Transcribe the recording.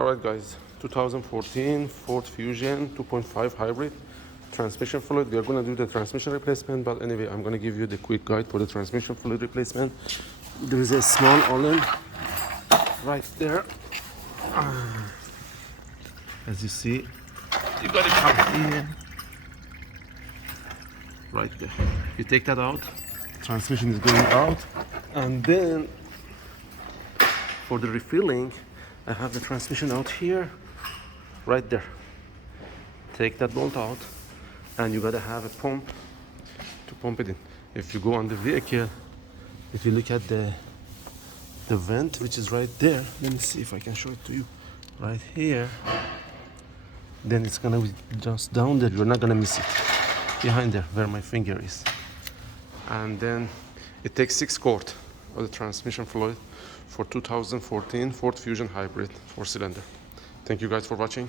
Alright guys, 2014 Ford Fusion 2.5 hybrid transmission fluid. We are going to do the transmission replacement, but anyway, I'm going to give you the quick guide for the transmission fluid replacement. There is a small Allen right there. As you see, you got it come here, right there. You take that out, transmission is going out, and then for the refilling, I have the transmission out here, right there. Take that bolt out, and you gotta have a pump to pump it in. If you go on the vehicle, if you look at the vent, which is right there, let me see if I can show it to you. Right here, then it's gonna be just down there. You're not gonna miss it. Behind there, where my finger is. And then it takes 6 quart of the transmission fluid for 2014 Ford Fusion Hybrid 4-cylinder. Thank you guys for watching.